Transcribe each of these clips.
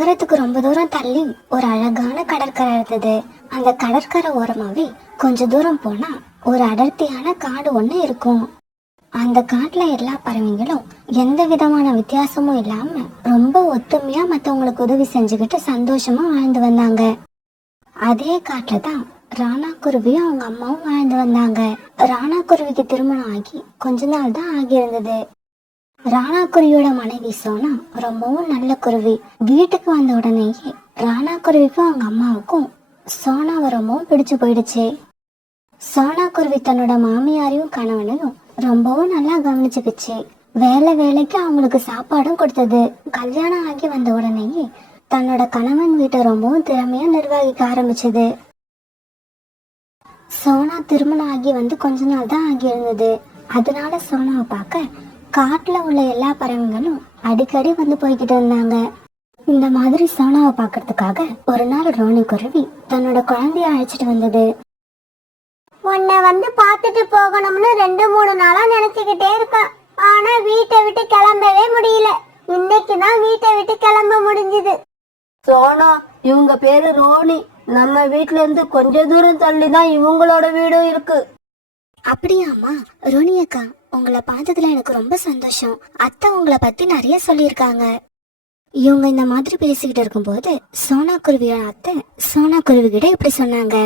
நகரத்துக்கு ரொம்ப தூரம் தள்ளி ஒரு அழகான கடற்கரை இருந்தது. அந்த கடற்கரை ஓரமாவே கொஞ்ச தூரம் போனா ஒரு அடர்த்தியான காடு ஒண்ணு இருக்கும். அந்த காட்டுல எல்லா பறவைங்களும் எந்த விதமான வித்தியாசமும் இல்லாம ரொம்ப ஒத்துமையா மத்தவங்களுக்கு உதவி செஞ்சுக்கிட்டு சந்தோஷமா வாழ்ந்து வந்தாங்க. அதே காட்டுல தான் ராணா குருவியும் அவங்க அம்மாவும் வாழ்ந்து வந்தாங்க. ராணா குருவிக்கு திருமணம் ஆகி கொஞ்ச நாள் தான் ஆகியிருந்தது. ராணா குருவியோட மனைவி சோனா ரொம்பவும் நல்ல குருவி. வீட்டுக்கு வந்த உடனேயே ராணா குருவிக்கும் அவங்க அம்மாவுக்கும் சோனாவை ரொம்பவும் பிடிச்சு போயிடுச்சு. சோனா குருவி தன்னோட மாமியாரையும் கணவனையும் ரொம்பவும் நல்லா கவனிச்சுக்கிச்சு. வேலைக்கு அவங்களுக்கு சாப்பாடும் கொடுத்தது. கல்யாணம் ஆகி வந்த உடனேயே தன்னோட கணவன் வீட்டை ரொம்பவும் திறமையா நிர்வகிக்க ஆரம்பிச்சது. சோனா திருமணம் ஆகி வந்து கொஞ்ச நாள் தான் ஆகி இருந்தது. அதனால சோனாவை பார்க்க காட்டுல உள்ள எல்லா பறவைகளும் அடிக்கடி வந்து போய்கிட்டு இருந்தாங்க. இந்த மாதிரி சோனாவை பார்க்கறதுக்காக ஒரு நாள் ரோனி குருவி தன்னோட குழந்தைய அழைச்சிட்டு வந்தது. உன்னை வந்து பார்த்துட்டு போகணும்னு 2-3 நாளா நினைச்சுக்கிட்டே இருக்கேன். ஆனா வீட்டை விட்டு கிளம்பவே முடியல. இன்னைக்குதான் வீட்டை விட்டு கிளம்ப முடிஞ்சது. சோனா, இவங்க பேரு ரோனி. நம்ம வீட்ல இருந்து கொஞ்ச தூரம் தள்ளிதான் இவங்களோட வீடும் இருக்கு. அப்படியாமா? ரோனி அக்கா, உங்களை பார்த்ததுல எனக்கு ரொம்ப சந்தோஷம். அத்தை உங்களை பத்தி நிறைய சொல்லியிருக்காங்க. இவங்க இந்த மாதிரி பேசிக்கிட்டு இருக்கும்போது சோனா குருவியோட அத்தை சோனா குருவி கிட்ட இப்படி சொன்னாங்க.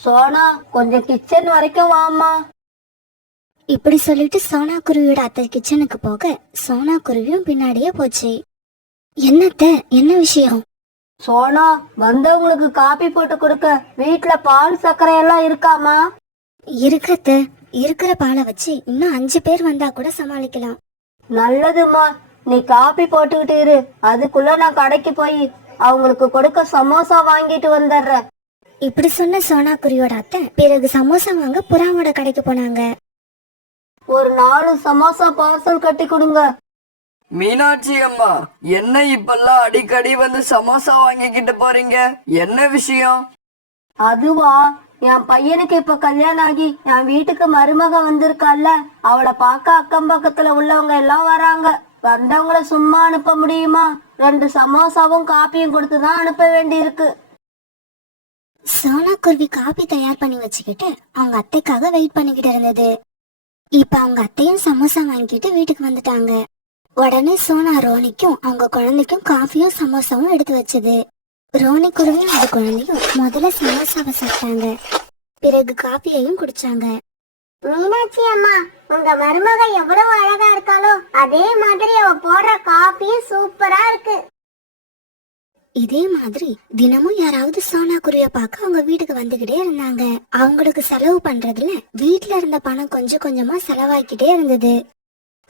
சோனா, கொஞ்சம் கிச்சன் வரைக்கும் வாமா. இப்படி சொல்லிட்டு சோனா குருவியோட அத்தை கிச்சனுக்கு போக சோனா குருவியும் பின்னாடியே போச்சு. என்னத்த, என்ன விஷயம்? சோனா, வந்தவங்களுக்கு காபி போட்டு கொடுக்க வீட்ல பால் சர்க்கரை எல்லாம் இருக்காமா? இருக்கத்த, இருக்கிற பாலை வச்சு இன்னும் 5 பேர் வந்தா கூட சமாளிக்கலாம். நல்லதுமா, நீ காபி போட்டுக்கிட்டு இரு. அதுக்குள்ள நான் கடைக்கு போய் அவங்களுக்கு கொடுக்க சமோசா வாங்கிட்டு வந்துடுறேன். இப்படி சொன்ன சோனா குருவியோட அத்தை பிறகு சமோசா வாங்க புறாவோட கடைக்கு போனாங்க. ஒரு 4 சமோசா பார்சல் கட்டி கொடுங்க. மீனாட்சி அம்மா, என்ன இப்பெல்லாம் அடிக்கடி வந்து சமோசா வாங்கிக்கிட்டு போறீங்க? என்ன விஷயம்? அதுவா, என் பையனுக்கு இப்ப கல்யாணம் ஆகி என் வீட்டுக்கு மருமக வந்திருக்கால, அவளை பார்க்க அக்கம் பக்கத்துல உள்ளவங்க எல்லாம் வராங்க. வந்தவங்கள சும்மா அனுப்ப முடியுமா? 2 சமோசாவும் காப்பியும் கொடுத்துதான் அனுப்ப வேண்டி இருக்கு. சோனா குருவி காபி தயார் பண்ணி வச்சுக்கிட்டு அவங்க அத்தைக்காக வெயிட் பண்ணிக்கிட்டு இருந்தது. இப்ப அவங்க அத்தையும் சமோசா வாங்கிட்டு வீட்டுக்கு வந்துட்டாங்க. உடனே சோனா ரோனிக்கும் அவங்க குழந்தைக்கும் காஃபியும் சமோசாவும் எடுத்து வச்சது. ரோனி குருவியும் அந்த குழந்தையும் முதல்ல சமோசாவை சாப்பிட்டாங்க. பிறகு காஃபியையும் குடிச்சாங்க. மீனாட்சி அம்மா, உங்க மருமக எவ்வளவு அழகா இருக்காளோ அதே மாதிரி அவ போடுற காபியும் சூப்பரா இருக்கு. இதே மாதிரி தினமும் யாராவது சோனா குருவிய பார்க்க அவங்க வீட்டுக்கு வந்துகிட்டே இருந்தாங்க. அவங்களுக்கு செலவு பண்றதுல வீட்டுல இருந்த பணம் கொஞ்சம் கொஞ்சமா செலவாக்கிட்டே இருந்தது.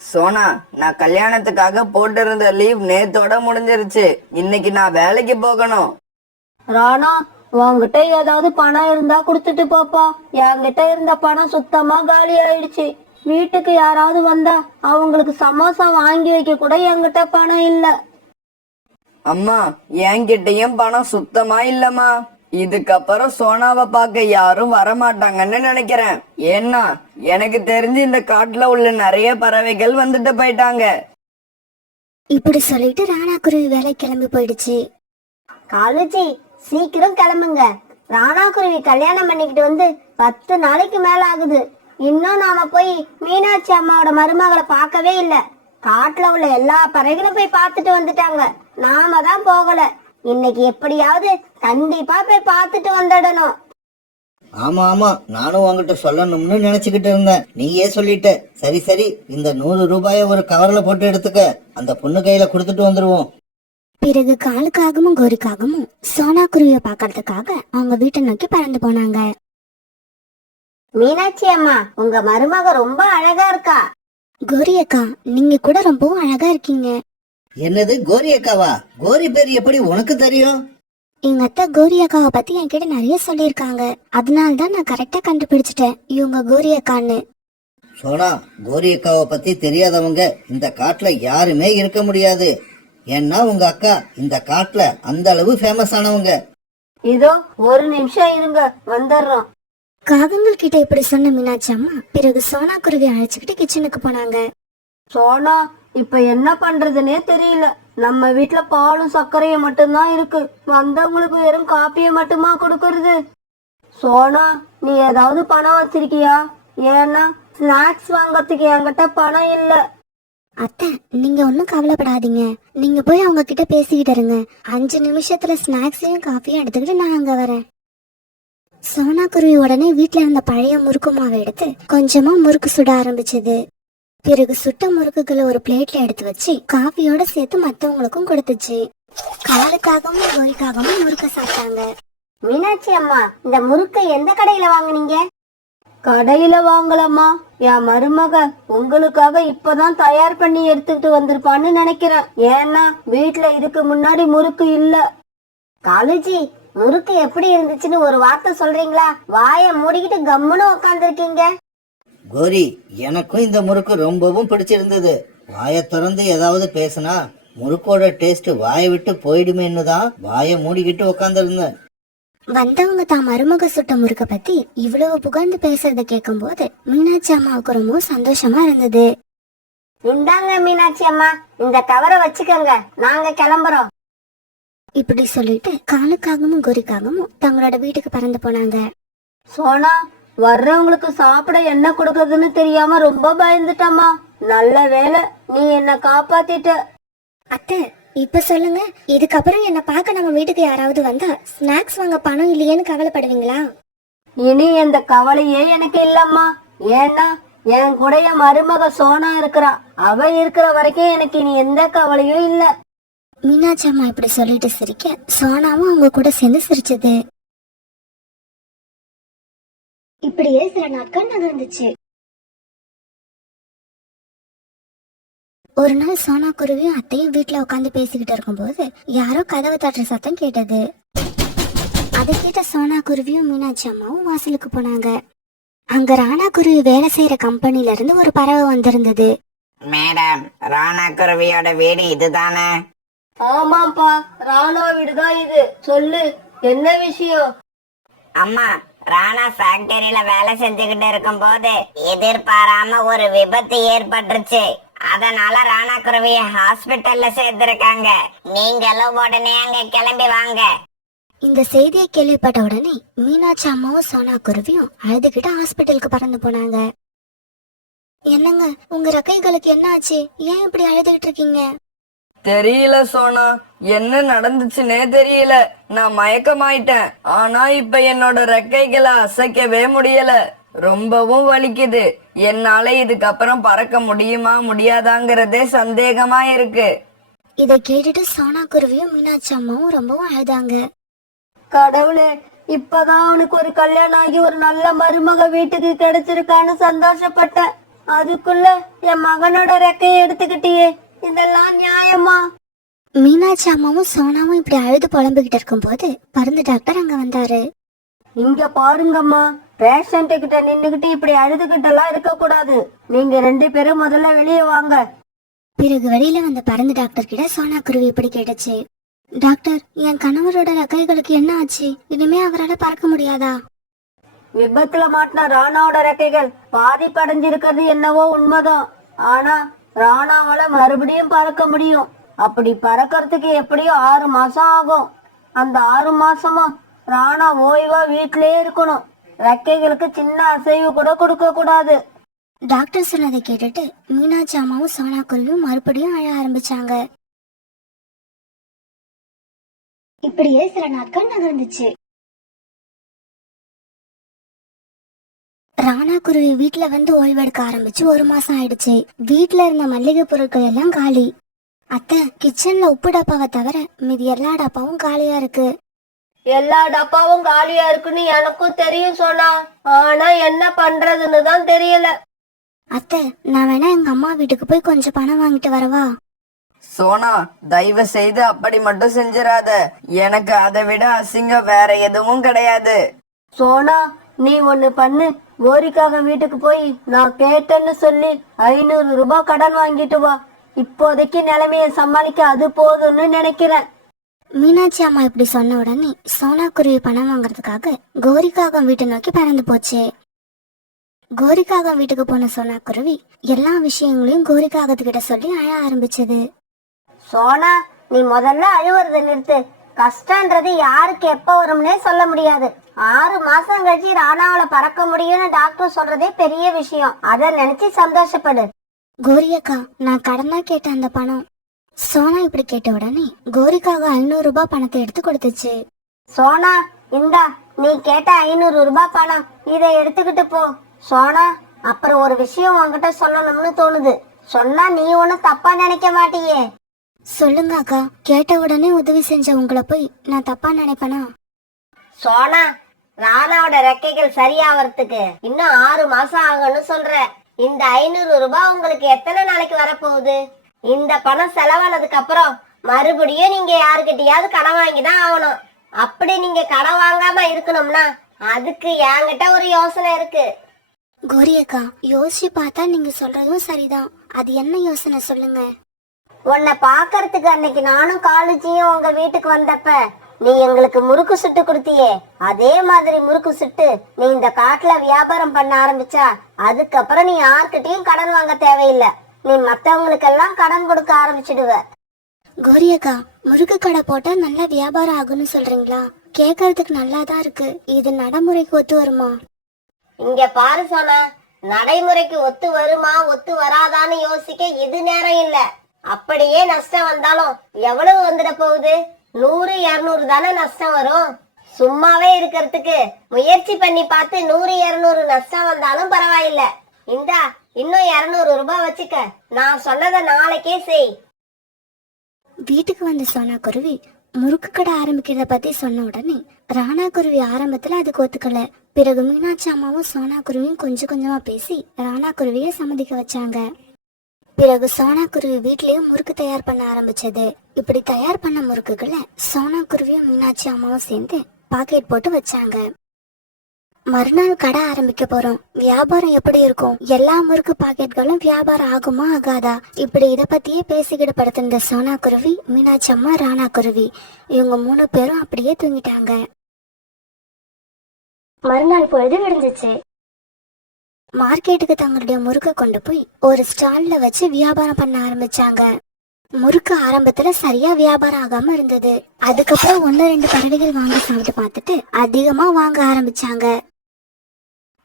சோனா, நான் கல்யாணத்துக்காக போட்டிருந்த லீவ் நேத்தோட முடிஞ்சிருச்சு. இன்னைக்கு நான் வேலைக்கு போகணும். ராணா, உன்கிட்ட ஏதாவது பணம் இருந்தா குடுத்துட்டு போப்பா. என்கிட்ட இருந்த பணம் சுத்தமா காலி ஆயிடுச்சு. வீட்டுக்கு யாராவது வந்தா அவங்களுக்கு சமோசா வாங்கி வைக்க கூட என்கிட்ட பணம் இல்ல. அம்மா, என்கிட்டயும் பணம் சுத்தமா இல்லம்மா. இதுக்கப்புறம் சோனாவை பார்க்க யாரும் வரமாட்டாங்கன்னு நினைக்கிறேன். ஏன்னா எனக்கு தெரிஞ்சு இந்த காட்டுல உள்ள நிறைய பறவைகள் வந்துட்டு போயிட்டாங்க. இப்படி சொல்லிட்டு ராணா குருவி வேலை கிளம்பி போயிடுச்சு. காலுஜி, சீக்கிரம் கிளம்புங்க. ராணா குருவி கல்யாணம் பண்ணிக்கிட்டு வந்து 10 நாளைக்கு மேல ஆகுது. இன்னும் நாம போய் மீனாட்சி அம்மாவோட மருமகளை பார்க்கவே இல்ல. காட்டுல உள்ள எல்லா பறவைகளும் போய் பார்த்துட்டு வந்துட்டாங்க. நாம தான் போகல. இன்னைக்கு எப்படியாவது கண்டிப்பா போய் பார்த்துட்டு வந்துடணும். ஆமா, நானும் உங்ககிட்ட சொல்லணும்னு நினைச்சுக்கிட்டு இருந்தேன். நீயே சொல்லிட்ட. சரி, இந்த 100 ரூபாய ஒரு கவர்ல போட்டு எடுத்துக்க. அந்த பொண்ணு கையில கொடுத்துட்டு வந்துருவோம். பிறகு காலுக்காகவும் கோரிக்காகவும் சோனா குருவிய பாக்கிறதுக்காக அவங்க வீட்டை நோக்கி பறந்து போனாங்க. மீனாட்சி அம்மா, உங்க மருமக ரொம்ப அழகா இருக்கா. கோரி அக்கா, நீங்க கூட ரொம்பவும் அழகா இருக்கீங்க. என்னது, கோரி அக்காவா? கோரி பேர் எப்படி உனக்கு தெரியும்? எங்க அத்தை கோரி அக்காவை பத்தி என்கிட்ட நிறைய சொல்லியிருக்காங்க. அதனால்தான் நான் கரெக்டா கண்டுபிடிச்சிட்டேன் இவங்க கோரி அக்கான்னு. சோனா, கோரி அக்காவை பத்தி தெரியாதவங்க இந்த காட்டுல யாருமே இருக்க முடியாது. ஏன்னா உங்க அக்கா இந்த காட்டுல அந்த அளவு ஃபேமஸ் ஆனவங்க. இதோ ஒரு நிமிஷம் இருங்க, வந்துடுறோம். காகங்கள் கிட்ட இப்படி சொன்ன மீனாட்சி அம்மா பிறகு சோனா குருவி அழைச்சுக்கிட்டு கிச்சனுக்கு போனாங்க. சோனா, இப்ப என்ன பண்றதுன்னே தெரியல. நம்ம வீட்டுல பாலும் சர்க்கரையும் மட்டும்தான் இருக்கு. வந்தவங்களுக்கு வெறும் காப்பியை மட்டுமா கொடுக்கறது? சோனா, நீ ஏதாவது பணம் வச்சிருக்கியா? ஏன்னா ஸ்நாக்ஸ் வாங்கறதுக்கு என்கிட்ட பணம் இல்ல. அத்தை, நீங்க ஒன்றும் கவலைப்படாதீங்க. நீங்க போய் அவங்க கிட்ட பேசிக்கிட்டு இருங்க. 5 நிமிஷத்துல ஸ்நாக்ஸையும் காஃபியும் எடுத்துக்கிட்டு நான் அங்க வரேன். சோனா குருவி உடனே வீட்ல இருந்த பழைய முறுக்கு மாவை எடுத்து கொஞ்சமா முறுக்கு சுட ஆரம்பிச்சது. பிறகு சுட்ட முறுக்குகளை ஒரு பிளேட்ல எடுத்து வச்சு காஃபியோட சேர்த்து மத்தவங்களுக்கும் கொடுத்துச்சு. காலுக்காகவும் கோரிக்காகவும் முறுக்க சாப்பிட்டாங்க. மீனாட்சி அம்மா, இந்த முறுக்கை எந்த கடையில வாங்குனீங்க? கடையில வாங்கலாமா? என் மருமக உங்களுக்காக இப்பதான் தயார் பண்ணி எடுத்துக்கிட்டு வந்திருப்பான்னு நினைக்கிறேன். ஏன்னா வீட்டுல இதுக்கு முன்னாடி முறுக்கு இல்ல. காலுஜி, முறுக்கு எப்படி இருந்துச்சுன்னு ஒரு வார்த்தை சொல்றீங்களா? வாயை மூடிக்கிட்டு கம்முன்னு உக்காந்துருக்கீங்க. கோரி, எனக்கும் இந்த முறுக்கு ரொம்பவும் பிடிச்சிருந்தது. வாயை திறந்து ஏதாவது பேசினா முறுக்கோட டேஸ்ட் வாயை விட்டு போயிடுமேன்னு தான் வாயை மூடிக்கிட்டு உக்காந்துருந்தேன். வந்தவங்க தான் மருமக சுட்ட முறுக்க பத்தி இவ்வளவு புகழ்ந்து பேசுறத கேட்கும் போது மீனாட்சி அம்மாவுக்கு ரொம்ப சந்தோஷமா இருந்தது. இந்தாங்க மீனாட்சி அம்மா, இந்த கவரை வச்சுக்கோங்க, நாங்க கிளம்புறோம். இப்படி சொல்லிட்டு காலுக்காகவும் கோரிக்காகவும் தங்களோட வீட்டுக்கு பறந்து போனாங்க. சோனா, வர்றவங்களுக்கு சாப்பிட என்ன கொடுக்கறதுன்னு தெரியாம ரொம்ப பயந்துட்டம்மா. நல்ல வேலை நீ என்ன காப்பாத்திட்ட. அத்தை, இப்ப சொல்லுங்க, இதுக்கப்புறம் என்ன பார்க்க நம்ம வீட்டுக்கு யாராவது வந்தா ஸ்நாக்ஸ் வாங்க பணம் இல்லையேன்னு கவலைப்படுவீங்களா? இனி இந்த கவலையே எனக்கு இல்லம்மா. ஏன்னா என் கூட என் மருமக சோனா இருக்கிறா. அவ இருக்கிற வரைக்கும் எனக்கு இனி எந்த கவலையும் இல்ல. மீனாட்சி அம்மா இப்படி சொல்லிட்டு சிரிக்க சோனாவும் அவங்க கூட சேர்ந்து சிரிச்சது. இப்படியே சில நாட்கள் நகர்ந்துச்சு. ஒரு நாள் சோனா குருவியும் அத்தையும் வீட்டுல உட்காந்து பேசிக்கிட்டு இருக்கும்போது யாரோ கதவை தட்டுற சத்தம் கேட்டது. அதை கேட்ட சோனா குருவியும் மீனாட்சி அம்மாவும் வாசலுக்கு போனாங்க. அங்க ராணா குருவி வேலை செய்யற கம்பெனில இருந்து ஒரு பறவை வந்திருந்தது. மேடம், ராணா குருவியோட வீடு இதுதானே? ஆமாப்பா, ராணா வீடுதான் இது. சொல்லு, என்ன விஷயம்? அம்மா, ராணா ஃபேக்டரியில வேலை செஞ்சுக்கிட்டு இருக்கும் போது எதிர்பாராம ஒரு விபத்து ஏற்பட்டுருச்சு. அதனால ராணா குருவிய ஹாஸ்பிட்டல்ல சேர்த்திருக்காங்க. நீங்களும் உடனே அங்க கிளம்பி வாங்க. இந்த செய்தியை கேள்விப்பட்ட உடனே மீனாட்சி அம்மாவும் சோனா குருவியும் அழுதுகிட்டு ஹாஸ்பிட்டலுக்கு பறந்து போனாங்க. என்னங்க, உங்க ரெக்கைகளுக்கு என்ன ஆச்சு? ஏன் இப்படி அழுதுகிட்டு இருக்கீங்க? தெரியல சோனா, என்ன நடந்துச்சுன்னே தெரியல. நான் மயக்கமாயிட்டேன். ஆனா இப்ப என்னோட ரெக்கைகளை அசைக்கவே முடியல. ரொம்பவும் வலிக்குது. என்னால இதுக்கப்புறம் பறக்க முடியுமா முடியாதாங்கிறதே சந்தேகமா இருக்கு. இதை கேட்டுட்டு சோனா குருவியும் மீனாட்சி அம்மாவும் ரொம்பவும் அழுதாங்க. கடவுளே, இப்பதான் அவனுக்கு ஒரு கல்யாணம் ஆகி ஒரு நல்ல மருமக வீட்டுக்கு கிடைச்சிருக்கான்னு சந்தோஷப்பட்டேன். அதுக்குள்ள என் மகனோட ரெக்கையை எடுத்துக்கிட்டியே, இதெல்லாம் நியாயமா? மீனாட்சி அம்மாவும் சோனாவும் இப்படி அழுது புலம்பிக்கிட்டு இருக்கும் போது பருந்து டாக்டர் அங்க வந்தாரு. இங்க பாருங்கம்மா, பேஷண்ட் கிட்ட நின்னுகிட்டு இப்படி அழுதுகிட்டு எல்லாம் இருக்க கூடாது. நீங்க 2 பேரும் முதல்ல வெளியே வாங்க. பிறகு வெளியில வந்த பருந்து டாக்டர் கிட்ட சோனா குருவி இப்படி கேட்டுச்சு. டாக்டர், என் கணவரோட ரெக்கைகளுக்கு என்ன ஆச்சு? இனிமே அவரால் பறக்க முடியாதா? விபத்துல மாட்டின ராணாவோட ரெக்கைகள் பாதிப்படைஞ்சிருக்கிறது என்னவோ உண்மைதான். ஆனா ராணாவால மறுபடியும் பறக்க முடியும். அப்படி பறக்கிறதுக்கு எப்படியும் 6 மாசம் ஆகும். அந்த 6 மாசமா ராணா ஓய்வா வீட்டிலேயே இருக்கணும். ரெக்கைகளுக்கு சின்ன அசைவு கூட கொடுக்க கூடாது. டாக்டர் சொன்னதை கேட்டுட்டு மீனாட்சி அம்மாவும் சோனா குருவியும் மறுபடியும் அழ ஆரம்பிச்சாங்க. இப்படியே சில நாட்கள் நகர்ந்துச்சு. ராணா குருவி வீட்டுல வந்து ஓய்வெடுக்க ஆரம்பிச்சு 1 மாசம் ஆயிடுச்சு. வீட்டுல இருந்த மல்லிகை பொருட்கள் எல்லாம் காலி. அத்தை, கிச்சன்ல உப்பு டப்பாவை தவிர மீதி எல்லா டப்பாவும் காலியா இருக்கு. எல்லா டப்பாவும் காலியா இருக்குன்னு எனக்கும் தெரியும் சொன்னா, ஆனா என்ன பண்றதுன்னு தான் தெரியல. அத்தை, நான் வேணா எங்க அம்மா வீட்டுக்கு போய் கொஞ்சம் பணம் வாங்கிட்டு வரவா? சோனா, தயவு செய்து அப்படி மட்டும் செஞ்சிடாத. எனக்கு அதை விட அசிங்கம் வேற எதுவும் கிடையாது. சோனா, நீ ஒண்ணு பண்ணு. கோரிக்காக வீட்டுக்கு போய் நான் கேட்டேன்னு சொல்லி 500 ரூபாய் கடன் வாங்கிட்டு வா. இப்போதைக்கு நிலைமைய சமாளிக்க அது போதும்னு நினைக்கிறேன். மீனாட்சி அம்மா இப்படி சொன்ன உடனே சோனா குருவி பணம் வாங்குறதுக்காக கோரிக்காகம் வீட்டை நோக்கி பறந்து போச்சு. கோரிக்காகம் வீட்டுக்கு போன சோனா குருவி எல்லா விஷயங்களையும் கோரிக்காகத்துக்கிட்ட சொல்லி அழ ஆரம்பிச்சது. சோனா, நீ முதல்ல அழுவுறத நிறுத்து. கஷ்டன்றது யாருக்கு எப்ப வரும்னே சொல்ல முடியாது. 6 மாசம் கழிச்சு ராணாவில பறக்க முடியும்னு டாக்டர் சொல்றதே பெரிய விஷயம். அத நினைச்சு சந்தோஷப்படு. கோரியக்கா, நான் கடனா கேட்ட அந்த பணம். சோனா இப்படி கேட்ட உடனே கோரிக்காக 500 ரூபாய் பணத்தை எடுத்து கொடுத்துச்சு. சோனா, இந்தா நீ கேட்ட 500 ரூபாய் பணம், இதை எடுத்துக்கிட்டு போ. சோனா, அப்புறம் ஒரு விஷயம் உன்கிட்ட சொல்லணும்னு தோணுது. சொன்னா நீ ஒன்னும் தப்பா நினைக்க மாட்டியே? சொல்லுங்க அக்கா. கேட்ட உடனே உதவி செஞ்ச உங்களை போய் நான் தப்பா நினைப்பேனா? சோனா, ராணாவோட ரெக்கைகள் சரியாவறதுக்கு இன்னும் 6 மாசம் ஆகும்னு சொல்ற. இந்த 500 ரூபாய் உங்களுக்கு எத்தனை நாளைக்கு வரப்போகுது? இந்த பணம் செலவானதுக்கு அப்புறம் மறுபடியும் நீங்க யாருக்கிட்டயாவது கடன் வாங்கிதான் ஆகணும். அப்படி நீங்க கடன் வாங்காம இருக்கணும்னா அதுக்கு என்கிட்ட ஒரு யோசனை இருக்கு. கோரியக்கா, யோசிச்சு பார்த்தா நீங்க சொல்றதும் சரிதான். அது என்ன யோசனை சொல்லுங்க. உன்னை பாக்கறதுக்கு அன்னைக்கு நானும் காலேஜியும் உங்க வீட்டுக்கு வந்தப்ப நீ எங்களுக்கு முறுக்கு சுட்டு கொடுத்தியே, அதே மாதிரி முறுக்கு சுட்டு நீ இந்த காட்டுல வியாபாரம் பண்ண ஆரம்பிச்சா அதுக்கப்புறம் நீ யார்கிட்டயும் கடன் வாங்க தேவையில்லை. நீ மத்தவங்களுக்கெல்லாம் கடன் கொடுக்க ஆரம்பிச்சிடுவ. கோரியக்கா, முறுக்கு கடை போட்டா நல்ல வியாபாரம் ஆகும்னு சொல்றீங்களா? கேட்கறதுக்கு நல்லாதான் இருக்கு. இது நடைமுறைக்கு ஒத்து வருமா? இங்க பாரு சோனா, நடைமுறைக்கு ஒத்து வருமா ஒத்து வராதான்னு யோசிக்க இது நேரம் இல்ல. அப்படியே நஷ்டம் வந்தாலும் எவ்வளவு வந்துட போகுது? 100 200 தானே நஷ்டம் வரும். சும்மாவே இருக்கிறதுக்கு முயற்சி பண்ணி பார்த்து 100 200 நஷ்டம் வந்தாலும் பரவாயில்ல. இந்தா இன்னும் 200 ரூபாய் வச்சுக்க. நான் சொன்னதை நாளைக்கே செய். வீட்டுக்கு வந்த சோனா குருவி முறுக்கு கடை ஆரம்பிக்கிறத பத்தி சொன்ன உடனே ராணா குருவி ஆரம்பத்துல அதுக்கு ஒத்துக்கல. பிறகு மீனாட்சி அம்மாவும் சோனா குருவியும் கொஞ்சம் கொஞ்சமா பேசி ராணா குருவிய சம்மதிக்க வச்சாங்க. பிறகு சோனா குருவி வீட்லயும் முறுக்கு தயார் பண்ண ஆரம்பிச்சது. இப்படி தயார் பண்ண முறுக்குகளை சோனா குருவியும் மீனாட்சி அம்மாவும் சேர்ந்து பாக்கெட் போட்டு வச்சாங்க. மறுநாள் கடை ஆரம்பிக்க போறோம், வியாபாரம் எப்படி இருக்கும்? எல்லா முறுக்கு பாக்கெட்களும் வியாபாரம் ஆகுமா ஆகாதா? இப்படி இத பத்தியே பேசிக்கிட்டு படுத்திருந்த சோனா குருவி, மீனாட்சி அம்மா, ராணா குருவி இவங்க 3 பேரும் அப்படியே தூங்கிட்டாங்க. மறுநாள் பொழுது விடிஞ்சிச்சு. மார்க்கெட்டுக்கு தங்களுடைய முறுக்க கொண்டு போய் ஒரு ஸ்டால்ல வச்சு வியாபாரம் பண்ண ஆரம்பிச்சாங்க. முறுக்கு ஆரம்பத்துல சரியா வியாபாரம் ஆகாம இருந்தது. அதுக்கப்புறம் 1-2 பறவைகள் வாங்கி சாப்பிட்டு பார்த்துட்டு அதிகமா வாங்க ஆரம்பிச்சாங்க.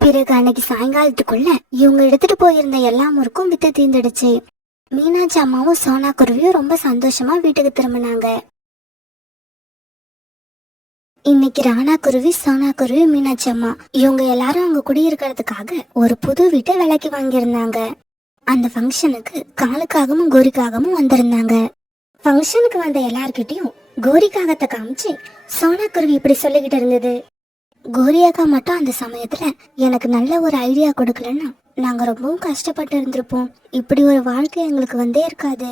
பிறகு அன்னைக்கு சாயங்காலத்துக்குள்ள இவங்க எடுத்துட்டு போயிருந்த எல்லா முறுக்கும் வித்து தீர்ந்துடுச்சு. மீனாட்சி அம்மாவும் சோனா குருவியும் ரொம்ப சந்தோஷமா வீட்டுக்கு திரும்பினாங்க. இன்னைக்கு ராணா குருவி, சோனா குருவி, மீனாட்சி அம்மா இவங்க எல்லாரும் அங்க குடியிருக்கிறதுக்காக ஒரு புது வீட்டை விலைக்கு வாங்கியிருந்தாங்க. அந்த ஃபங்க்ஷனுக்கு காலுக்காகவும் கோரிக்காகவும் வந்திருந்தாங்க. ஃபங்க்ஷனுக்கு வந்த எல்லார்கிட்டையும் கோரிக்காகத்தை காமிச்சு சோனா குருவி இப்படி சொல்லிக்கிட்டு இருந்தது. கோரியாக்கா மட்டும் அந்த சமயத்துல எனக்கு நல்ல ஒரு ஐடியா கொடுக்கலன்னா நாங்க ரொம்பவும் கஷ்டப்பட்டு இருந்திருப்போம். இப்படி ஒரு வாழ்க்கை எங்களுக்கு வந்தே இருக்காது.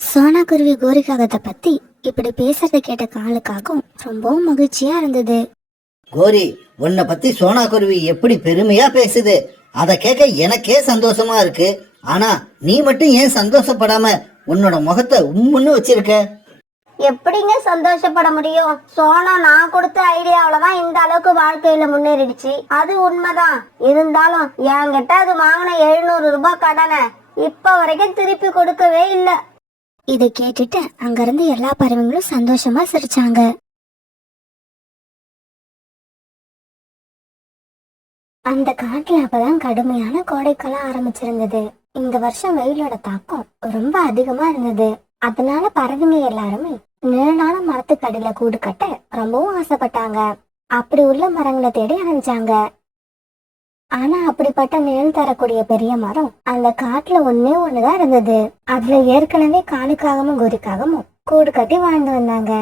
சோனா குருவி கோரிக்காகத்தை பத்தி இப்படி பேசுறத கேட்ட காலுக்காகவும் ரொம்பவும் மகிழ்ச்சியா இருந்தது. கோரி, உன்னை பத்தி சோனா குருவி எப்படி பெருமையா பேசுது. அத கேட்க எனக்கே சந்தோஷமா இருக்கு. ஆனா நீ மட்டும் ஏன் சந்தோஷப்படாம உன்னோட முகத்தை உம்முன்னு வச்சிருக்க? எப்படிங்க சந்தோஷப்பட முடியும்? சோனா நான் கொடுத்த ஐடியாவிலதான் இந்த அளவுக்கு வாழ்க்கையில முன்னேறிடுச்சு. அது உண்மைதான். இருந்தாலும் என்கிட்ட அது வாங்கின 700 ரூபாய் கடனை இப்ப வரைக்கும் திருப்பி கொடுக்கவே இல்ல. இதை கேட்டுட்டு அங்கிருந்து எல்லா பறவைங்களும் சந்தோஷமா சிரிச்சாங்க. அந்த காட்டுல அப்பதான் கடுமையான கோடைக்காலம் ஆரம்பிச்சிருந்தது. இந்த வருஷம் வெயிலோட தாக்கம் ரொம்ப அதிகமா இருந்தது. அதனால பறவைங்க எல்லாருமே நிழலான மரத்துக்கடியில கூடு கட்ட ரொம்பவும் ஆசைப்பட்டாங்க. அப்படி உள்ள மரங்களை தேடி அலைஞ்சாங்க. ஆனா அப்படிப்பட்ட நிழல் தரக்கூடிய பெரிய மரம் அந்த காட்டுல ஒண்ணுதான் இருந்தது. அதுல ஏற்கனவே காலுக்காகவும் கோரிக்காகவும் கூடு கட்டி வாழ்ந்து வந்தாங்க.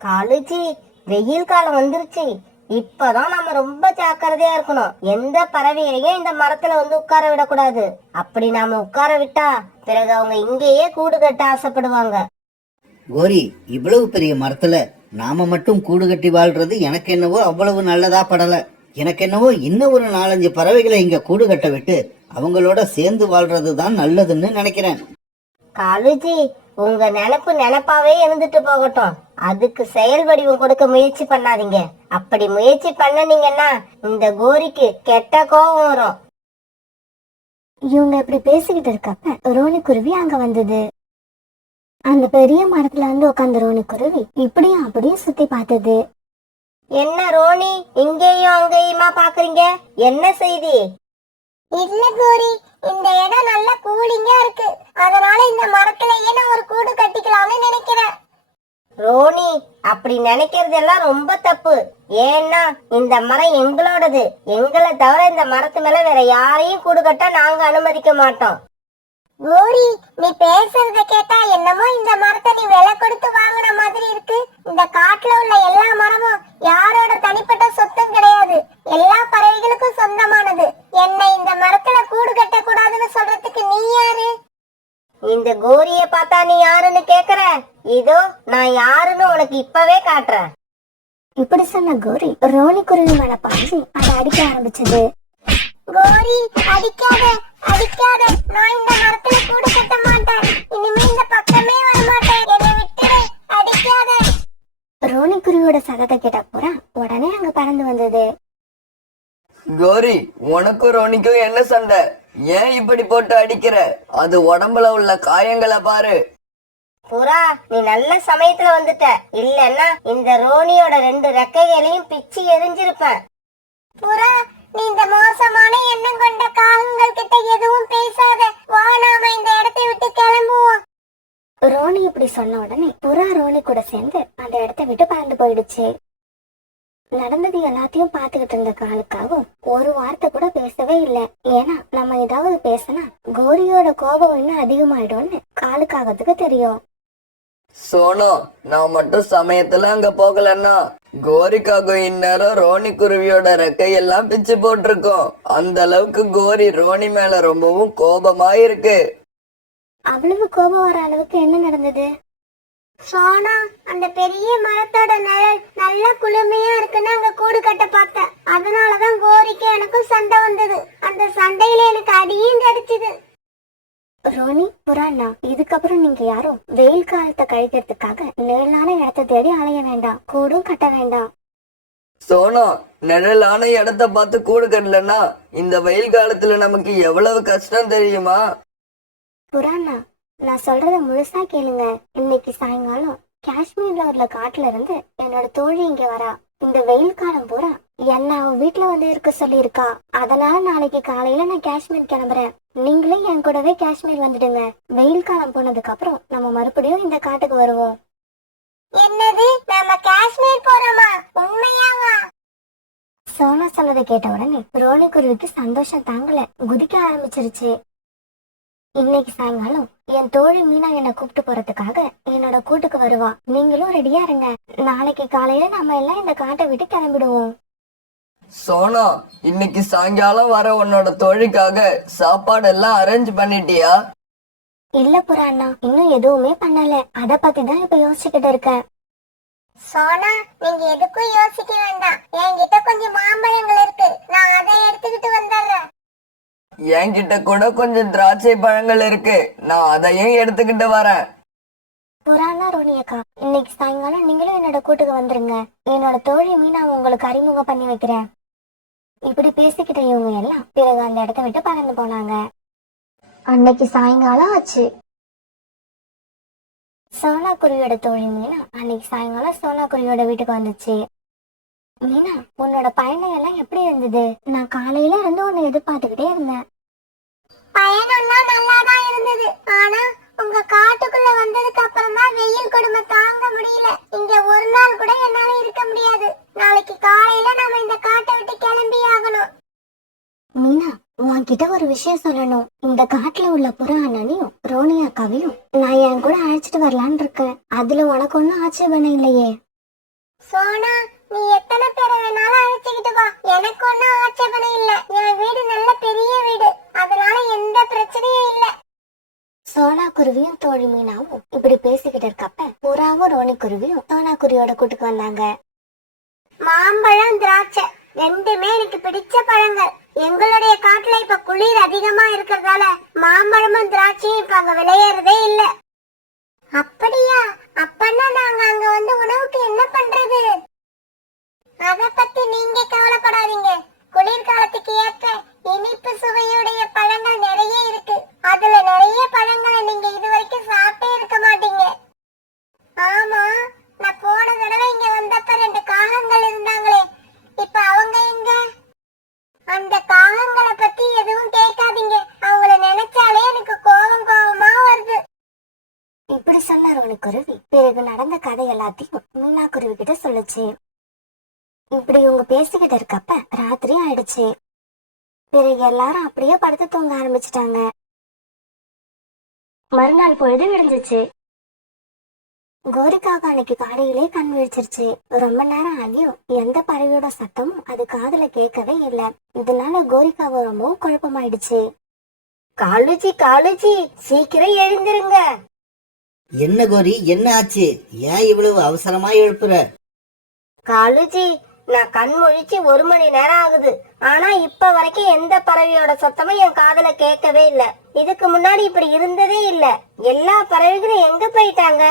காலுஜி, வெயில் காலம் வந்துருச்சு. இப்பதான் நம்ம ரொம்ப ஜாக்கிரதையா இருக்கணும். எந்த பறவையையும் இந்த மரத்துல வந்து உட்கார விடக்கூடாது. அப்படி நாம உட்கார விட்டா பிறகு அவங்க இங்கேயே கூடு கட்ட ஆசைப்படுவாங்க. கோரி, இவ்வளவு பெரிய மரத்துல நாம மட்டும் கூடு கட்டி வாழ்றது எனக்கு என்னவோ அவ்வளவு நல்லதா படல. எனக்கு என்னவோ இன்னும் ஒரு 4-5 பறவைகளை இங்க கூடு கட்ட விட்டு அவங்களோட சேர்ந்து வாழ்றதுதான் நல்லதுன்னு நினைக்கிறேன். காலுஜி, உங்க நினைப்பாவே இருந்துட்டு போகட்டும். அதுக்கு செயல் வடிவம் கொடுக்க முயற்சி பண்ணாதீங்க. அப்படி முயற்சி பண்ணீங்கன்னா இந்த கோரிக்கு கெட்ட கோபம் வரும். இவங்க இப்படி பேசிக்கிட்டு இருக்கப்ப ரோனி குருவி அங்க வந்தது. அந்த பெரிய மரத்துல வந்து உட்காந்து ரோனி குருவி இப்படியும் அப்படியும் சுத்தி பார்த்தது. என்ன ரோனி, இங்கேயும் அங்கேயுமா பாக்குறீங்க? என்ன செய்தி? இல்ல கோரி, இந்த இடம் நல்ல கூலிங்கா இருக்கு, அதனால இந்த மரத்திலேயே நான் ஒரு கூடு கட்டிக்கலாம்னு நினைக்கிறேன். ரோனி, அப்படி நினைக்கிறதெல்லாம் ரொம்ப தப்பு. ஏன்னா இந்த மரம் எங்களோடது. எங்களை தவிர இந்த மரத்து மேல வேற யாரையும் கூடு கட்ட நாங்க அனுமதிக்க மாட்டோம். கோரி, நீ பேசுறத கேட்டா என்னமோ இந்த மரத்தை நீ விலை கொடுத்து வாங்குன மாதிரி இருக்கு. இந்த காட்டுல உள்ள எல்லா மரமும் யாரோட தனிப்பட்ட சொத்தும் கிடையாது, எல்லா பறவைகளுக்கும் சொந்தமானது. என்னை இந்த மரத்துல கூடு கட்ட கூடாதுன்னு சொல்றதுக்கு நீ யாரு? இந்த கோரிய பார்த்தா நீ யாருன்னு கேக்குற? இதோ நான் யாருன்னு உனக்கு இப்பவே காட்டுறேன். இப்படி சொன்ன கோரி ரோனி குருவி மேல பாஞ்சு அதை அடிக்க ஆரம்பிச்சது. கோரி, அடிக்காத அடிக்காத, நான் இந்த மரத்துல கூடு கட்ட மாட்டேன். இனிமே இந்த பக்கமே வர மாட்டேன். என்னை விட்டுடு, அடிக்காத. ரோனி குருவியோட சகத்தை கேட்ட புறா உடனே அங்க பறந்து வந்தது. கோரி, உனக்கும் ரோனிக்கும் என்ன சண்டை? ஏன் இப்படி போட்டு அடிக்கிற? அது உடம்புல உள்ள காயங்களை பாரு. புறா, நீ நல்ல சமயத்துல வந்துட்ட. இல்லன்னா இந்த ரோனியோட 2 ரெக்கைகளையும் பிச்சு எரிஞ்சிருப்பேன். புறா, நீ இந்த மோசமான எண்ணம் கொண்ட காகங்கள் கிட்ட எதுவும் பேசாத. வா, நாம இந்த இடத்தை விட்டு கிளம்புவோம். ரோனி இப்படி சொன்ன உடனே புறா ரோனி கூட சேர்ந்து அந்த இடத்த விட்டு பறந்து போயிடுச்சு. நடந்தது எல்லாத்தையும் பார்த்துக்கிட்டு இருந்த காலுக்காகவும் ஒரு வார்த்தை கூட பேசவே இல்லை. ஏன்னா நம்ம ஏதாவது பேசினா கோரியோட கோபம் இன்னும் அதிகமாயிடும்னு காலுக்காகத்துக்கு தெரியும். சோனோ, நான் மட்டும் சமயத்துல அங்க போகலன்னா கோரிக்காக இந்நேரம் ரோனி குருவியோட ரெக்கையெல்லாம் பிச்சு போட்டிருக்கோம். அந்த அளவுக்கு கோரி ரோனி மேல ரொம்பவும் கோபமா இருக்கு. அவ்வளவு கோபம் வர அளவுக்கு என்ன நடந்தது? சோனா, அந்த பெரிய மரத்தோட நிழல் நல்ல குளுமையா இருக்குன்னு அங்க கூடு கட்ட பார்த்தேன். அதனாலதான் கோரிக்கு எனக்கும் சண்டை வந்தது. அந்த சண்டையில எனக்கு அடியும் கிடைச்சது. ரோனி, புறாண்ணா, இதுக்கப்புறம் நீங்க யாரும் வெயில் காலத்தை கழிக்கிறதுக்காக நிழலான இடத்தை தேடி அலைய வேண்டாம், கூடும் கட்ட வேண்டாம். சோனா, நிழலான இடத்த பார்த்து கூடு கட்டலன்னா இந்த வெயில் காலத்துல நமக்கு எவ்வளவு கஷ்டம் தெரியுமா? புறாண்ணா, நான் சொல்றத முழுசா கேளுங்க. இன்னைக்கு சாயங்காலம் காஷ்மீர்ல உள்ள காட்டுல இருந்து என்னோட தோழி இங்க வரா. இந்த வெயில் காலம் பூரா என்ன அவ வீட்டுல வந்து இருக்க சொல்லி இருக்கா. அதனால நாளைக்கு காலையில நான் காஷ்மீர் கிளம்புறேன். நீங்களும் என் கூடவே காஷ்மீர் வந்துடுங்க. வெயில் காலம் போனதுக்கு அப்புறம் நம்ம மறுபடியும் இந்த காட்டுக்கு வருவோம். என்னது, நாம காஷ்மீர் போறோமா? உண்மையாவா? சோனா சொன்னதை கேட்ட உடனே ரோனி குருவிக்கு சந்தோஷம் தாங்கல, குதிக்க ஆரம்பிச்சிருச்சு. இன்னைக்கு சாயங்காலம் என் தோழி மீனா என்னை கூப்பிட்டு போறதுக்காக என்னோட கூட்டுக்கு வருவா. நீங்களும் ரெடியா இருங்க. நாளைக்கு காலையில நம்ம எல்லாம் இந்த காட்டை விட்டு கிளம்பிடுவோம். சோனா, இன்னைக்கு சாயங்காலம் வர உன்னோட தோழிக்காக சாப்பாடு எல்லாம் அரேஞ்ச் பண்ணிட்டியா? இல்ல புறாண்ணா, இன்னும் எதுவுமே பண்ணல. அத பத்தி தான் இப்ப யோசிச்சுக்கிட்டு இருக்கேன். சோனா, நீங்க எதுக்கும் யோசிக்க வேண்டாம். என்கிட்ட கொஞ்சம் மாம்பழங்கள் இருக்கு, நான் அதை எடுத்துக்கிட்டு வந்துடுறேன். என்கிட்ட கூட கொஞ்சம் திராட்சை பழங்கள் இருக்கு, நான் அதையும் எடுத்துக்கிட்டு வரேன். புறாண்ணா, ரோனி அக்கா, இன்னைக்கு சாயங்காலம் நீங்களும் என்னோட கூட்டுக்கு வந்துருங்க. என்னோட தோழி மீனா உங்களுக்கு அறிமுகம் பண்ணி வைக்கிறேன். இப்படி பேசிக்கிட்ட இவங்க எல்லாம் பிறகு அந்த இடத்த விட்டு பறந்து போனாங்க. அன்னைக்கு சாயங்காலம் ஆச்சு. சோனா குருவியோட தோழி மீனா அன்னைக்கு சாயங்காலம் சோனா குருவியோட வீட்டுக்கு வந்துச்சு. மீனா, உன்னோட பயணம் எல்லாம் எப்படி இருந்தது? நான் காலையில இருந்து உன்னை எதிர்பார்த்துக்கிட்டே இருந்தேன். பயணம்லாம் நல்லாதான் இருந்தது. ஆனா உங்க காட்டுக்குள்ள வந்ததுக்கு அப்புறம் தான் வெயில் கொடுமை தாங்க முடியல. இங்க ஒரு நாள் கூட என்னால இருக்க முடியாது. நாளைக்கு காலையில நாம இந்த காட்டை விட்டு கிளம்பி ஆகணும். மீனா, உன்கிட்ட ஒரு விஷயம் சொல்லணும். இந்த காட்டுல உள்ள புறா அண்ணனையும் ரோனி அக்காவையும் நான் என் கூட அழைச்சிட்டு வரலான்னு இருக்கேன். அதுல உனக்கு ஒன்னும் ஆட்சேபனை இல்லையே? சோனா, நீ எத்தனை பேரை வேணாலும் அழைச்சுக்கிட்டு வா, எனக்கு ஒன்னும் ஆட்சேபனை இல்ல. என் வீடு நல்ல பெரிய வீடு, அதனால எந்த பிரச்சனையும் இல்ல. சோனா குருவியும் தோழி மீனாவும் இப்படி பேசிக்கிட்டு இருக்கப்ப புறாவும் ரோனி குருவியும் சோனா குருவியோட கூட்டுக்கு வந்தாங்க. மாம்பழம், திராட்சை ரெண்டுமே எனக்கு பிடிச்ச பழங்கள். எங்களுடைய காட்டுல இப்ப குளிர் அதிகமா இருக்கிறதால மாம்பழமும் திராட்சையும் இப்ப அங்க விளையறதே இல்ல. அப்படியா? அப்பன்னா நாங்க அங்க வந்து உணவுக்கு என்ன பண்றது? அத பத்தி நீங்க கவலைப்படாதீங்க. குளிர்காலத்துக்கு ஏற்ற இனிப்பு சுவையுடைய பழங்கள் நிறைய இருக்கு. அதுல நிறைய பழங்களை நீங்க இதுவரைக்கும் சாப்பிட்டே இருக்க மாட்டீங்க. காகங்களை பத்தி எதுவும் கேட்காதீங்க. அவங்கள நினைச்சாலே எனக்கு கோவமா வருது. இப்படி சொன்ன ரோனிக்குருவி பிறகு நடந்த கதை எல்லாத்தையும் மீனா குருவி கிட்ட சொல்லுச்சு. இப்படி இவங்க பேசிக்கிட்டு இருக்கப்ப ராத்திரி ஆயிடுச்சு. பிறகு எல்லாரும் அப்படியே படுத்து தூங்க ஆரம்பிச்சிட்டாங்க. மறுநாள் பொழுது விடிஞ்சிச்சு. கோரிக்காக அன்னைக்கு காலையிலே கண் விழிச்சிருச்சு. ரொம்ப நேரம் ஆகியும் எந்த பறவையோட சத்தமும் அது காதுல கேட்கவே இல்லை. இதனால கோரிக்காவை ரொம்பவும் குழப்பமாயிடுச்சு. காலுஜி காலுஜி சீக்கிரம் எழுந்திருங்க. என்ன கோரி, என்ன ஆச்சு? ஏன் இவ்வளவு அவசரமா எழுப்புற? காலுஜி, நான் கண் முழிச்சு 1 மணி நேரம் ஆகுது. ஆனா இப்ப வரைக்கும் எந்த பறவையோட சத்தமும் என் காதுல கேட்கவே இல்ல. இதுக்கு முன்னாடி இப்படி இருந்ததே இல்ல. எல்லா பறவைகளும் எங்க போயிட்டாங்க?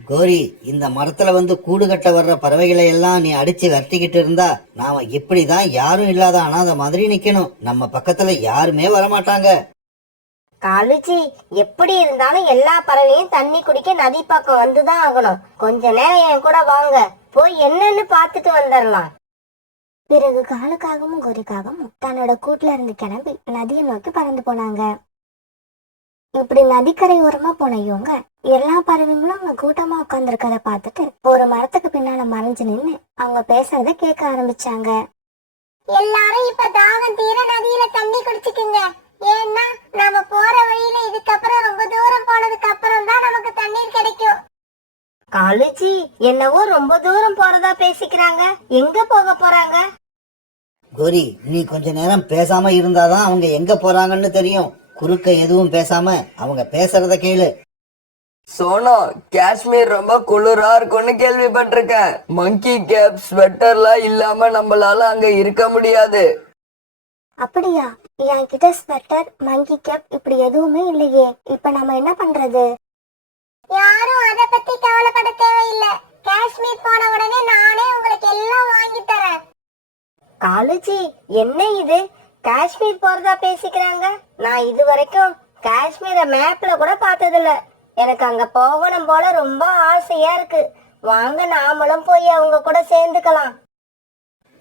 கோரி, இந்த மரத்துல வந்து கூடு கட்ட வர்ற பறவைகளை எல்லாம் நீ அடிச்சு விரட்டிக்கிட்டு இருந்தா நாம இப்படிதான் யாரும் இல்லாத அனாதை மாதிரி நிக்கணும். நம்ம பக்கத்துல யாருமே வரமாட்டாங்க. காலுஜி, எப்படி இருந்தாலும் எல்லா பறவையும் தண்ணி குடிக்க நதி பக்கம் வந்துதான் ஆகணும். கொஞ்ச நேரம் என் கூட வாங்க, போய் என்னன்னு பாத்துட்டு வந்துடலாம். பிறகு காலுக்காகவும் கோரிக்காகவும் தன்னோட கூட்டுல இருந்து கிளம்பி நதியை நோக்கி பறந்து போனாங்க. இப்படி நதிக்கரை ஓரமா போன இவங்க எல்லா பறவைங்களும் அவங்க கூட்டமா உட்கார்ந்துருக்கத பார்த்துட்டு ஒரு மரத்துக்கு பின்னால மறைஞ்சு நின்னு அவங்க பேசுறத கேட்க ஆரம்பிச்சாங்க. எல்லாரும் இப்ப தாகம் தீர நதியில தண்ணி குடிச்சுக்குங்க. ஏன்னா நாம போற வழியில இதுக்கப்புறம் ரொம்ப தூரம் போனதுக்கு அப்புறம் தான் நமக்கு தண்ணீர் கிடைக்கும். காலுஜி, என்னவோ ரொம்ப தூரம் போறதா பேசிக்கிறாங்க. எங்க போக போறாங்க? கோரி, நீ கொஞ்ச நேரம் பேசாம இருந்தாதான் அவங்க எங்க போறாங்கன்னு தெரியும். குறுக்க எதுவும் பேசாம அவங்க பேசுறத கேளு. சோனா, காஷ்மீர் ரொம்ப குளிரா இருக்கும்னு கேள்விப்பட்டிருக்கேன். மங்கி கேப் ஸ்வெட்டர்லாம் இல்லாம நம்மளால அங்க இருக்க முடியாது. அப்படியா? என்கிட்ட ஸ்வெட்டர், மங்கி கேப் இப்படி எதுவுமே இல்லையே. இப்ப நம்ம என்ன பண்றது? யாரும் அத பத்தி கவலைப்பட தேவையில்லை. காஷ்மீர் போன உடனே நானே உங்களுக்கு எல்லாம் வாங்கி தரேன். காலுஜி, என்ன இது? காஷ்மீர் போறதா பேசிக்கிறாங்க. நான் இது வரைக்கும் காஷ்மீரை மேப்ல கூட பார்த்ததில்ல. எனக்கு அங்க போகணும் போல ரொம்ப ஆசையா இருக்கு. வாங்க, நாமளும் போய் அவங்க கூட சேர்ந்துக்கலாம்.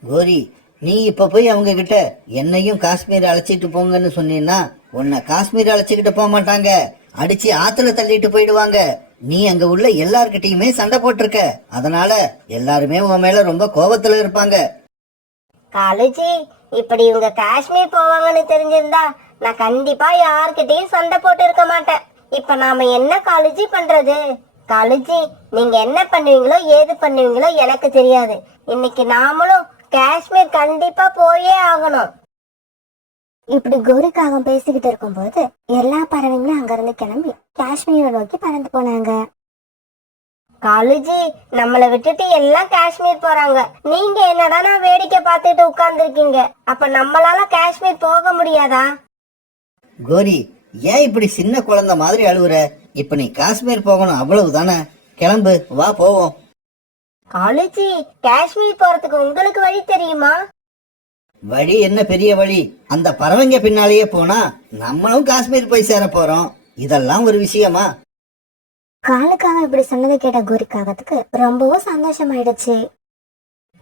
கோரி, நீ இப்ப போய் அவங்க கிட்ட என்னையும் காஷ்மீர் அழைச்சிட்டு போங்கன்னு சொன்னீன்னா உன்னை காஷ்மீர் அழைச்சிக்கிட்டு போக மாட்டாங்க. அடிச்சு ஆத்துல தள்ளிட்டு போயிடுவாங்க. நீ அங்க உள்ள எல்லார்கிட்டயுமே சண்டை போட்டிருக்க. அதனால எல்லாருமே உன் மேல ரொம்ப கோபத்துல இருப்பாங்க. காலுஜி, இப்படி இவங்க காஷ்மீர் போவாங்கன்னு தெரிஞ்சிருந்தா நான் கண்டிப்பா யார்கிட்டயும் சண்டை போட்டு இருக்க மாட்டேன். இப்ப நாம என்ன காலுஜி பண்றது? காலுஜி, நீங்க என்ன பண்ணுவீங்களோ ஏது பண்ணுவீங்களோ எனக்கு தெரியாது. இன்னைக்கு நாமளும் காஷ்மீர் கண்டிப்பா போயே ஆகணும். இப்படி கோரிக்காகம் பேசிக்கிட்டு இருக்கும்போது எல்லா பறவைங்களும் அங்கிருந்து கிளம்பி காஷ்மீரை நோக்கி பறந்து போனாங்க. காலுஜி, நம்மள விட்டுட்டு எல்லாம் காஷ்மீர் போறாங்க. நீங்க என்னடா வேடிக்கை பார்த்துட்டு உட்கார்ந்து இருக்கீங்க. அப்ப நம்மளால காஷ்மீர் போக முடியாதா? கோரி, ஏன் இப்படி சின்ன குழந்தை மாதிரி அழுவுற? இப்ப நீ காஷ்மீர் போகணும், அவ்வளவுதானே. கிளம்பு, வா போவோம். காலுஜி, காஷ்மீர் போறதுக்கு உங்களுக்கு வழி தெரியுமா? வழி என்ன பெரிய வழி? அந்த பறவைங்க பின்னாலேயே போனா நம்மளும் காஷ்மீர் போய் சேர போறோம். இதெல்லாம் ஒரு விஷயமா? காலுக்காக இப்படி சொன்னதை கேட்ட கோரிக்காகத்துக்கு ரொம்பவும் சந்தோஷமாயிடுச்சு.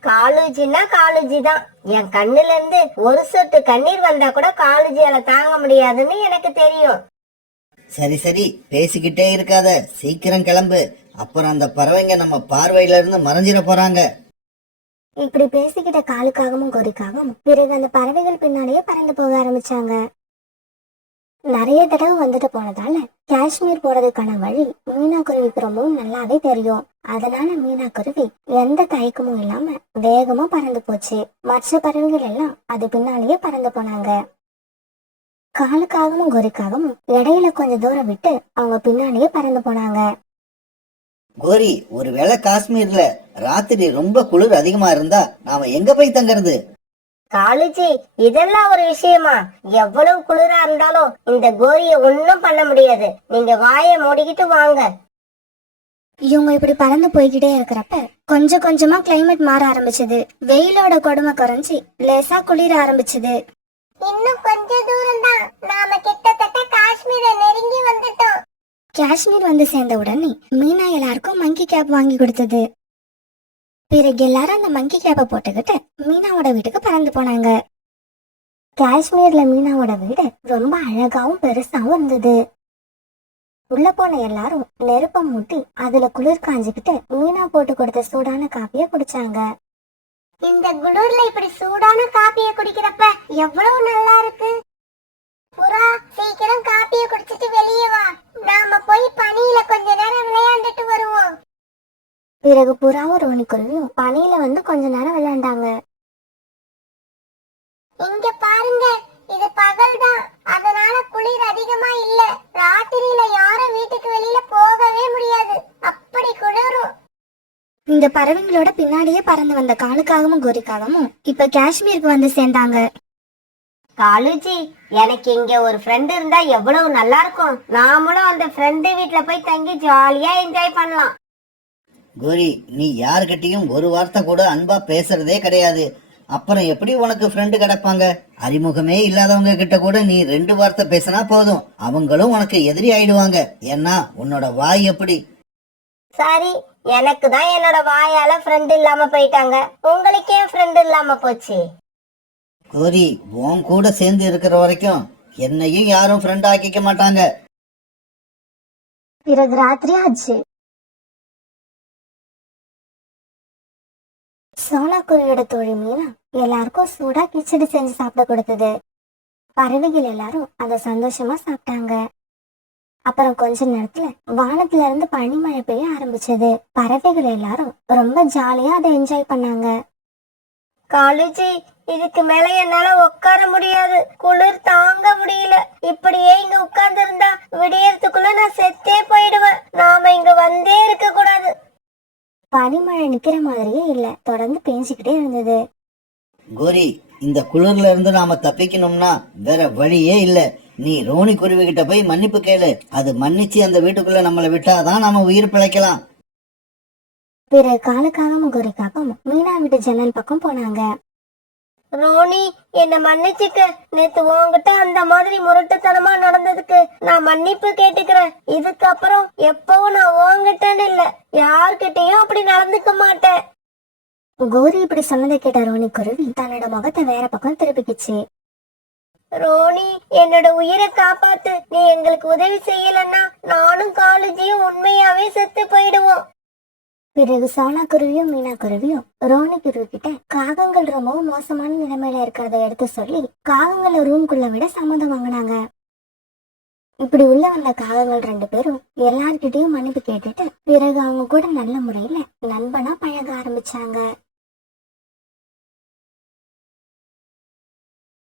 காலுஜின்னா காலுஜி தான். என் கண்ணுல இருந்து ஒரு சொட்டு கண்ணீர் வந்தா கூட காலுஜியால தாங்க முடியாதுன்னு எனக்கு தெரியும். சரி சரி, பேசிக்கிட்டே இருக்காத, சீக்கிரம் கிளம்பு. அப்புறம் அந்த பறவைங்க நம்ம பார்வையில இருந்து மறைஞ்சிட போறாங்க. இப்படி பேசிக்கிட்ட காலுக்காகவும் கோரிக்காகவும் பிறகு அந்த பறவைகள் பின்னாலேயே பறந்து போக ஆரம்பிச்சாங்க. நிறைய தடவை வந்துட்டு போனதால காஷ்மீர் போறதுக்கான வழி மீனா குருவிக்கு ரொம்பவும் நல்லாவே தெரியும். அதனால மீனா குருவி எந்த தயக்கமும் இல்லாம வேகமா பறந்து போச்சு. மற்ற பறவைகள் எல்லாம் அது பின்னாலேயே பறந்து போனாங்க. காலுக்காகவும் கோரிக்காகவும் இடையில கொஞ்சம் தூரம் விட்டு அவங்க பின்னாலேயே பறந்து போனாங்க. கோரி, ஒருவேளை காஷ்மீர்ல ராத்திரி ரொம்ப குளிர் அதிகமா இருந்தா நாம எங்க போய் தங்கறது? காலுஜி, இதெல்லாம் ஒரு விஷயமா? எவ்வளவு குளிரா இருந்தாலும் இந்த கோரிய ஒன்னும் பண்ண முடியாது. நீங்க வாயை மூடிக்கிட்டு வாங்க. இவங்க இப்படி பறந்து போய்கிட்டே இருக்கிறப்ப கொஞ்சம் கொஞ்சமா கிளைமேட் மாற ஆரம்பிச்சது. வெயிலோட கொடுமை குறைஞ்சி லேசா குளிர ஆரம்பிச்சது. இன்னும் கொஞ்ச தூரம் தான், நாம கிட்டத்தட்ட காஷ்மீரை நெருங்கி வந்துட்டோம். காஷ்மீர் வந்து சேர்ந்த உடனே மீனா எல்லாருக்கும் மங்கி கேப் வாங்கி கொடுத்தது. பிறகு எல்லாரும் அந்த மங்கி கேப்பை போட்டுக்கிட்டு மீனாவோட வீட்டுக்கு பறந்து போனாங்க. காஷ்மீர்ல மீனாவோட வீடு ரொம்ப அழகாவும் பெருசாவும் இருந்தது. உள்ள போன எல்லாரும் நெருப்ப மூட்டி அதுல குளிர் காஞ்சுக்கிட்டு மீனா போட்டு கொடுத்த சூடான காப்பிய குடிச்சாங்க. இந்த குளிர்ல இப்படி சூடான காப்பியை குடிக்கிறப்ப எவ்வளவு நல்லா இருக்கு. புறா, சீக்கிரம் காப்பியை குடிச்சிட்டு வெளியே வா. நாம போய் பனியில கொஞ்ச நேரம் விளையாண்டுட்டு வருவோம். பிறகு புறாவும் ரோனிக்குருவியும் பனியில வந்து கொஞ்ச நேரம் விளையாண்டாங்க. இங்க பாருங்க, இது பகல் தான், அதனால குளிர் அதிகமா இல்ல. ராத்திரியில யாரும் வீட்டுக்கு வெளியில போகவே முடியாது, அப்படி குளிரும். இந்த பறவைங்களோட பின்னாடியே பறந்து வந்த காலுக்காகவும் கோரிக்காகவும் இப்ப காஷ்மீருக்கு வந்து சேர்ந்தாங்க. காலுஜி, எனக்கு இங்க ஒரு ஃப்ரெண்ட் இருந்தா எவ்வளவு நல்லா இருக்கும். நாமளும் அந்த ஃப்ரெண்டு வீட்ல போய் தங்கி ஜாலியா என்ஜாய் பண்ணலாம். கோரி, நீ யாருக்கிட்டையும் ஒரு வார்த்தை கூட அன்பா பேசுறதே கிடையாது. அப்புறம் எப்படி உனக்கு ஃப்ரெண்டு கிடைப்பாங்க? அறிமுகமே இல்லாதவங்க கிட்ட கூட நீ 2 வார்த்தை பேசினா போதும், அவங்களும் உனக்கு எதிரி ஆயிடுவாங்க. ஏன்னா உன்னோட வாய் எப்படி. சரி, எனக்கு தான் என்னோட வாயால ஃப்ரெண்ட் இல்லாம போயிட்டாங்க, உங்களுக்கே ஃப்ரெண்ட் இல்லாம போச்சு. கோரி, உன் கூட சேர்ந்து இருக்கிற வரைக்கும் என்னையும் யாரும் ஃப்ரெண்ட் ஆக்கிக்க மாட்டாங்க. பிறகு ராத்திரி ஆச்சு. சோனாக்குருவியோட தோழி மீனா எல்லாருக்கும் சூடா கிச்சடி செஞ்சு சாப்பிட கொடுத்தது. பறவைகள் எல்லாரும் அதை சந்தோஷமா சாப்பிட்டாங்க. அப்புறம் கொஞ்ச நேரத்துல வானத்துல இருந்து பனிமழை பெய்ய ஆரம்பிச்சது. பறவைகள் எல்லாரும் ரொம்ப ஜாலியா அதை என்ஜாய் பண்ணாங்க. காலுஜி, இதுக்கு மேல என்னால உட்கார முடியாது, குளிர் தாங்க முடியல. இப்படியே இங்க உட்கார்ந்து இருந்தா விடியறதுக்குள்ள நான் செத்தே போயிடுவேன். நாம இங்க வந்தே இருக்க கூடாது. பனிமழை நிக்கிற மாதிரியே இல்ல, தொடர்ந்து பேஞ்சுக்கிட்டே இருந்தது. கோரி, இந்த குளிர்ல இருந்து நாம தப்பிக்கணும்னா வேற வழியே இல்ல. நீ ரோனி குருவி கிட்ட போய் மன்னிப்பு கேளு. அது மன்னிச்சு அந்த வீட்டுக்குள்ள நம்மளை விட்டாதான் நாம உயிர் பிழைக்கலாம். பிறகு காலுக்காகவும் கோரிக்காகவும் மீனா வீட்டு ஜன்னல் பக்கம் போனாங்க. ரோனி, என்ன மன்னிச்சுக்க. நேத்து உன்கிட்ட அந்த மாதிரி முரட்டுத்தனமா நடந்ததுக்கு நான் மன்னிப்பு கேட்டுக்கிறேன். இதுக்கப்புறம் எப்பவும் நான் உன்கிட்டன்னு இல்ல, யார்கிட்டயும் அப்படி நடந்துக்க மாட்டேன். கோரி இப்படி சொன்னதை கேட்ட ரோனி குருவி தன்னோட முகத்தை வேற பக்கம் திருப்பிக்கிச்சு. ரோனி, என்னோட உயிரை காப்பாத்து. நீ எங்களுக்கு உதவி செய்யலன்னா நானும் காலேஜையும் உண்மையாவே செத்து போயிடுவோம். பிறகு சோனா குருவியும் மீனா குருவியும் ரோனி குருவி கிட்ட காகங்கள் ரொம்பவும் மோசமான நிலைமையில இருக்கிறத எடுத்து சொல்லி காகங்களை ரூம்குள்ள விட சம்மதம் வாங்கினாங்க. இப்படி உள்ள வந்த காகங்கள் 2 பேரும் எல்லார்கிட்டயும் மன்னிப்பு கேட்டுட்டு பிறகு அவங்க கூட நல்ல முறையில நண்பனா பழக ஆரம்பிச்சாங்க.